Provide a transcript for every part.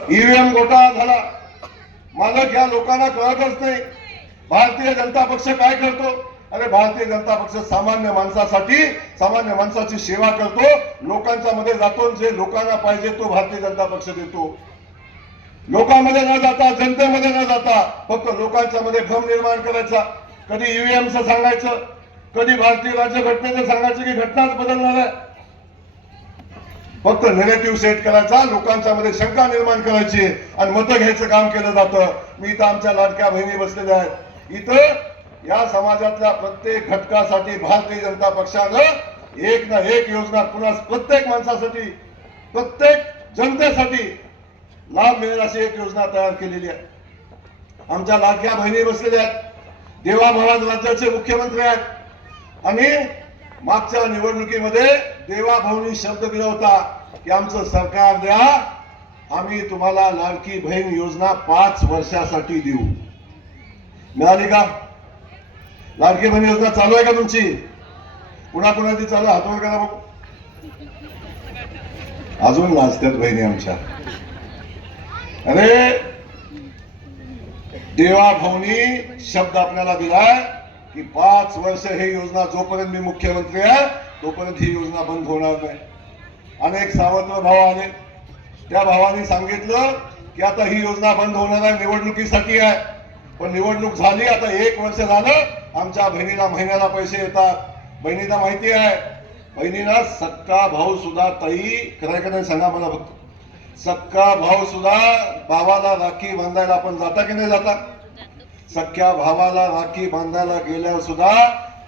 EVM घोटाळा झाला. मालक या लोकांना कळतच नाही. भारतीय जनता पक्ष काय करतो? अरे भारतीय जनता पक्ष सामान्य माणसासाठी सामान्य माणसाची सेवा करतो. लोकांच्या मध्ये जातो जे लोकांना पाहिजे तो भारतीय जनता पक्ष देतो. लोकांमध्ये न जाता जनतेमध्ये न जाता फक्त लोकांच्या मध्ये भ्रम निर्माण करायचा. कधी ईव्हीएमचं सांगायचं कधी भारतीय राज्यघटनेचं सांगायचं की घटनाच बदलणार आहे. फक्त नेगेटिव्ह सेट करायचा लोकांच्या मध्ये शंका निर्माण करायची आणि मतं घ्यायचं काम केलं जातं. मी इथं आमच्या लाडक्या बहिणी बसलेल्या आहेत. इथं या समाजातल्या प्रत्येक घटकासाठी भारतीय जनता पक्षानं एक ना एक योजना पुन्हा प्रत्येक माणसासाठी प्रत्येक जनतेसाठी लाभ मिळेल अशी एक योजना तयार केलेली आहे. आमच्या लाडक्या बहिणी बसलेल्या आहेत. देवा महाराज राज्याचे मुख्यमंत्री आहेत. आणि मागच्या निवडणुकीमध्ये देवाभाऊनी शब्द दिला होता की आमचं सरकार द्या आम्ही तुम्हाला लाडकी बहीण योजना पाच वर्षासाठी देऊ. मिळाली का? लाडकी बहीण योजना चालू आहे का तुमची? कुणा कुणाची चालू हातवर करा बघू. अजून लाजतात बहिणी आमच्या. अरे देवा भाऊनी शब्द आपल्याला दिलाय की पाच वर्ष ही योजना जोपर्यंत मी मुख्यमंत्री आहे तोपर्यंत ही योजना बंद होणार नाही. अनेक सावत्र भाव आले. त्या भावाने सांगितलं की आता ही योजना बंद होणार आहे निवडणुकीसाठी आहे. पण निवडणूक झाली आता एक वर्ष झालं आमच्या बहिणीला महिन्याला पैसे येतात. बहिणीला माहिती आहे बहिणीला सक्का भाऊ सुद्धा ताई कराय का नाही सांगा मला फक्त. सक्का भाऊ सुद्धा भावाला राखी बांधायला आपण जाता की नाही जाता? सख्या भावाला राखी बांधायला गेल्यावर सुद्धा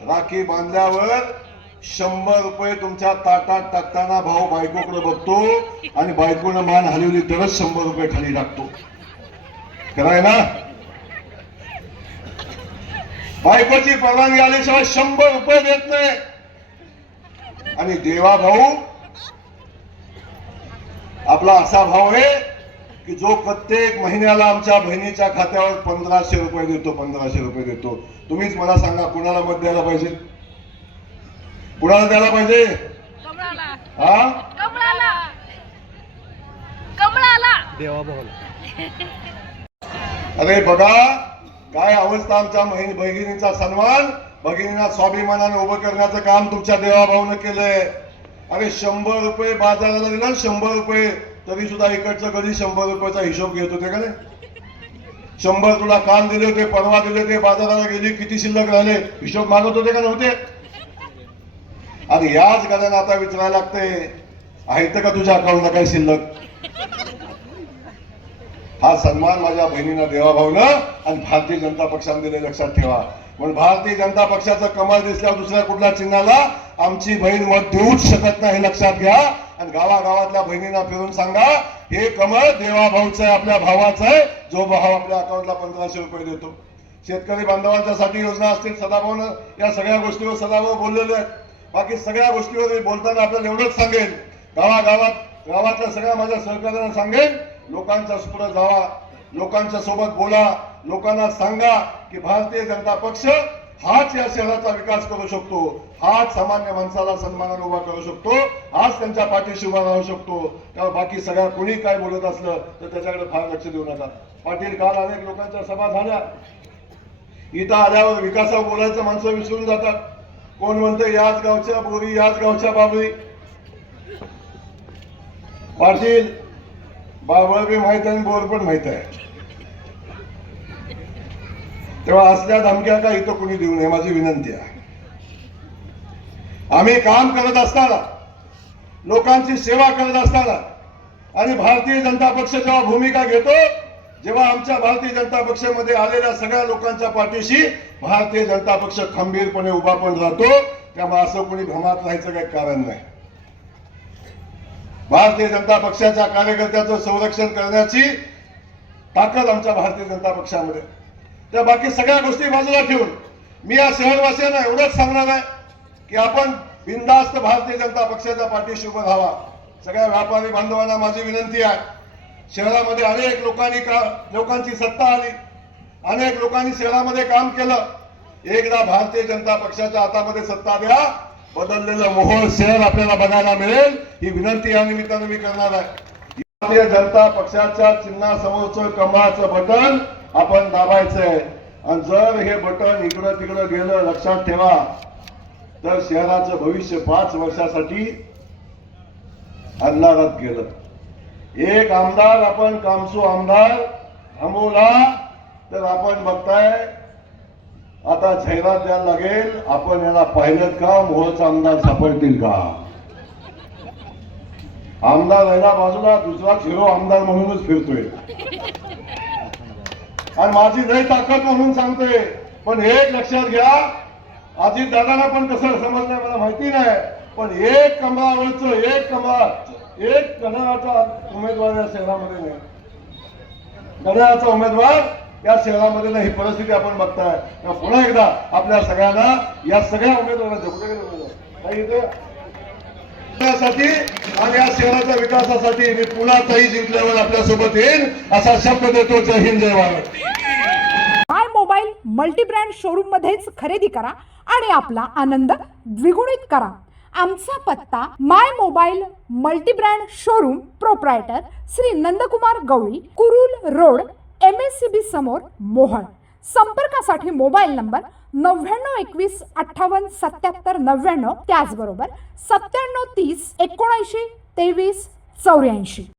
राखी बांधल्यावर शंभर रुपये तुमच्या ताटात टाकताना भाऊ बायकोकडे बघतो आणि बायकोनं मान हलवली तरच शंभर रुपये खाली टाकतो. कराय ना? बायकोची परवानगी आल्याशिवाय शंभर रुपये देत नाही. आणि देवा भाऊ आपला असा भाव आहे की जो प्रत्येक महिन्याला आमच्या बहिणीच्या खात्यावर पंधराशे रुपये देतो पंधराशे रुपये देतो. तुम्हीच मला सांगा कुणाला मत द्यायला पाहिजे? कुणाला द्यायला पाहिजे? कमळाला. हा? कमळाला. कमळाला. देवा अरे बघा काय अवस्था आमच्या भगिनीचा सन्मान? भगिनीला स्वाभिमानाने उभं करण्याचं काम तुमच्या देवाभाऊनं केलंय. अरे शंभर रुपये बाजाराला दिला शंभर रुपये. तरी सुद्धा इकडचं कधी शंभर रुपयाचा हिशोब घेत होते का नाही? शंभर तुला काल दिले होते परवा दिले होते बाजाराला गेली किती शिल्लक राहिले? हिशोब मागत होते का नव्हते? आणि याच गाड्यानं आता विचारायला लागते. आहे का तुझ्या अकाउंटला काही शिल्लक? हा सन्मान माझ्या बहिणीला देवा भाऊनं आणि भारतीय जनता पक्षाने दिले लक्षात ठेवा. पण भारतीय जनता पक्षाचं कमळ दिसल्यावर दुसऱ्या कुठल्या चिन्हाला आमची बहीण मत देऊच शकत नाही हे लक्षात घ्या. आणि गावागावातल्या बहिणींना फिरून सांगा हे कमळ देवा भाऊचं आहे आपल्या भावाचं आहे. जो भाव आपल्या अकाउंटला पंधराशे रुपये देतो. शेतकरी बांधवांच्यासाठी योजना असतील सदाभाऊन या सगळ्या गोष्टीवर सदाभाऊ बोललेले आहेत. बाकी सगळ्या गोष्टीवर मी बोलताना आपल्याला एवढंच सांगेन. गावागावात गावातल्या सगळ्या माझ्या सहकार्यांना सांगेन लोकांच्या पुढे जावा लोकांच्या सोबत बोला लोकांना सांगा की भारतीय जनता पक्ष हाच या शहराचा विकास करू शकतो हाच सामान्य माणसाला सन्मानाने उभा करू शकतो हाच त्यांच्या पाठीशी उभा राहू शकतो. त्यावर बाकी सगळ्या कोणी काय बोलत असलं तर त्याच्याकडे फार लक्ष देऊ नका. पाटील काल अनेक लोकांच्या सभा झाल्या. इथं आल्यावर विकासावर बोलायचं माणसं विसरून जातात. कोण म्हणतं याच गावच्या बोरी याच गावच्या बाबरी? पाटील बाबळ बी माहीत आहे आणि बोर पण माहीत आहे. तेव्हा असल्या धमक्या का इथं कोणी देऊ नये माझी विनंती आहे. आम्ही काम करत असताना लोकांची सेवा करत असताना आणि भारतीय जनता पक्ष जेव्हा भूमिका घेतो जेव्हा आमच्या भारतीय जनता पक्षामध्ये आलेल्या सगळ्या लोकांच्या पाठीशी भारतीय जनता पक्ष खंबीरपणे उभा पण राहतो त्यामुळे असं कोणी भ्रमात राहायचं काही कारण नाही. भारतीय जनता पक्षाच्या कार्यकर्त्याचं संरक्षण करण्याची ताकद आमच्या भारतीय जनता पक्षामध्ये. त्या बाकी सगळ्या गोष्टी बाजूला ठेवून मी या शहरवासियांना एवढंच सांगणार आहे की आपण बिनधास्त भारतीय जनता पक्षाच्या पाठीशी उभं राहावा. सगळ्या व्यापारी बांधवांना माझी विनंती आहे. शहरामध्ये अनेक लोकांनी का लोकांची सत्ता आली. अनेक लोकांनी शहरामध्ये काम केलं. एकदा भारतीय जनता पक्षाच्या हातामध्ये सत्ता द्या. बदललेलं मोहोळ शहर आपल्याला बघायला मिळेल. ही विनंती या निमित्तानं मी करणार आहे. भारतीय जनता पक्षाच्या चिन्हासमोरचं कमळाचं बटन आपण दाबायचंय आणि जर हे बटन इकडं तिकडं गेलं लक्षात ठेवा. तर शहराचं भविष्य पाच वर्षासाठी अंधारात गेलं. एक आमदार आपण कामसू आमदार थांबवला तर आपण बघताय आता जाहिरात द्यायला लागेल आपण याला पाहिलं का? मोहचा आमदार सापडतील का? आमदार राहिला बाजूला दुसरा झिरो आमदार म्हणूनच फिरतोय. आणि माझी लय ताकद म्हणून सांगतोय पण एक लक्षात घ्या अजित दादाला पण कसं समजलंय मला माहिती नाही. पण एक कमळावरच एक कमळ एक गणाचा उमेदवार या शहरामध्ये नाही. गणाचा उमेदवार या शहरामध्ये नाही. ही परिस्थिती आपण बघताय. तेव्हा पुन्हा एकदा आपल्या सगळ्यांना या सगळ्या उमेदवारांच्या कुठे गेले उमेदवार आणि या शहराच्या विकासासाठी मी पुन्हा तही जिंकल्यावर आपल्यासोबत येईन. असा शब्द देतो. जय हिंद जय Bharat. My mobile multibrand showroom मध्येच खरेदी करा आणि आपला आनंद द्विगुणित करा. आमचा पत्ता my mobile multibrand showroom proprietor Shri Nandkumar Gawali Kurul road M S C B समोर मोहळ. संपर्कासाठी मोबाईल नंबर नव्याण्णव एकवीस अठ्ठावन्न सत्याहत्तर नव्याण्णव त्याचबरोबर सत्त्याण्णव तीस एकोणऐंशी तेवीस चौऱ्याऐंशी.